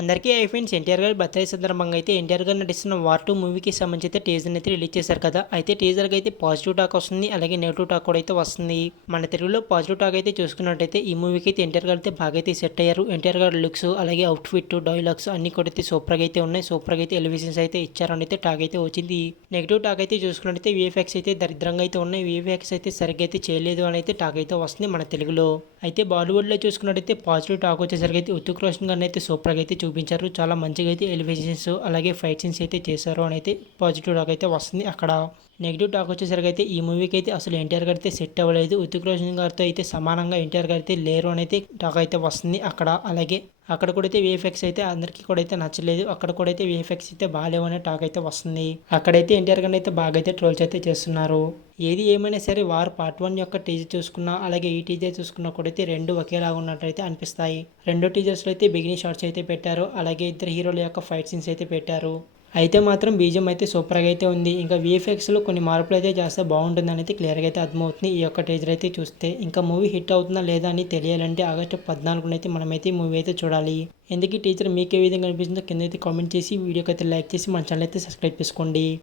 అందరికీ ఫ్రెండ్స్ ఎన్టీఆర్ గారి బర్త్డే సందర్భంగా అయితే ఎన్టీఆర్ గారు నటిస్తున్న వార్ 2 మూవీకి సంబంధించి అయితే టీజర్ అయితే రిలీజ్ చేశారు కదా. అయితే టీజర్కి అయితే పాజిటివ్ టాక్ వస్తుంది, అలాగే నెగిటివ్ టాక్ కూడా అయితే వస్తుంది. మన తెలుగులో పాజిటివ్ టాక్ అయితే చూసుకున్నట్టయితే ఈ మూవీకి అయితే ఎన్టీఆర్ గారు అయితే బాగా అయితే సెట్ అయ్యారు. ఎన్టీఆర్ గారు లుక్స్ అలాగే అవుట్ఫిట్ డైలాగ్స్ అన్ని కూడా అయితే సూపర్గా అయితే ఉన్నాయి. సూపర్గా అయితే ఎలివేషన్స్ అయితే ఇచ్చారని అయితే టాక్ అయితే వచ్చింది. నెగిటివ్ టాక్ అయితే చూసుకున్నట్టయితే విఎఫ్ఎక్స్ అయితే దరిద్రంగా అయితే ఉన్నాయి. విఎఫ్ఎక్స్ అయితే సరిగ్గా అయితే చేయలేదు అని అయితే టాక్ అయితే వస్తుంది మన తెలుగులో. అయితే బాలీవుడ్లో చూసుకున్నట్టయితే పాజిటివ్ టాక్ వచ్చేసరికి అయితే ఉత్తుక్ రోషన్ గారిని అయితే సూపర్గా అయితే చూపించారు. చాలా మంచిగా అయితే ఎలివేషన్స్ అలాగే ఫైట్ సీన్స్ అయితే చేశారు అని అయితే పాజిటివ్ టాక్ అయితే వస్తుంది అక్కడ. నెగిటివ్ టాక్ వచ్చేసరికి అయితే ఈ మూవీకి అయితే అసలు ఎన్టీఆర్ గారు అయితే సెట్ అవ్వలేదు. ఉత్తుక్ రోషన్ గారితో అయితే సమానంగా ఎన్టీఆర్ గారు అయితే లేరు అని అయితే టాక్ అయితే వస్తుంది అక్కడ. అలాగే అక్కడ కూడా అయితే విఎఫ్ఎక్స్ అయితే అందరికీ కూడా అయితే నచ్చలేదు. అక్కడ కూడా అయితే విఎఫ్ఎక్స్ అయితే బాగాలేవు అనే టాక్ అయితే వస్తుంది. అక్కడైతే ఎన్టీఆర్ గారిని అయితే బాగా అయితే ట్రోల్స్ అయితే చేస్తున్నారు. ఏది ఏమైనా సరే వార్ పార్ట్ 1 యొక్క టీజర్ చూసుకున్నా అలాగే ఈ టీజర్ చూసుకున్నా కూడా అయితే రెండు ఒకేలాగా ఉన్నట్టయితే అనిపిస్తాయి. రెండు టీజర్స్లో అయితే బిగినింగ్ షార్ట్స్ అయితే పెట్టారు, అలాగే ఇద్దరు హీరోల యొక్క ఫైట్ సీన్స్ అయితే పెట్టారు. అయితే మాత్రం బీజం అయితే సూపర్గా అయితే ఉంది. ఇంకా విఎఫ్ఎక్స్లో కొన్ని మార్పులు అయితే చేస్తే బాగుంటుందని అయితే క్లియర్గా అయితే అర్థమవుతుంది ఈ యొక్క టీజర్ అయితే చూస్తే. ఇంకా మూవీ హిట్ అవుతుందా లేదా అని తెలియాలంటే ఆగస్టు 14న అయితే మనమైతే మూవీ అయితే చూడాలి. ఎందుకు ఈ టీజర్ మీకు ఏ విధంగా అనిపిస్తుందో కింద అయితే కామెంట్ చేసి వీడియోకి అయితే లైక్ చేసి మన ఛానల్ అయితే సబ్స్క్రైబ్ చేసుకోండి.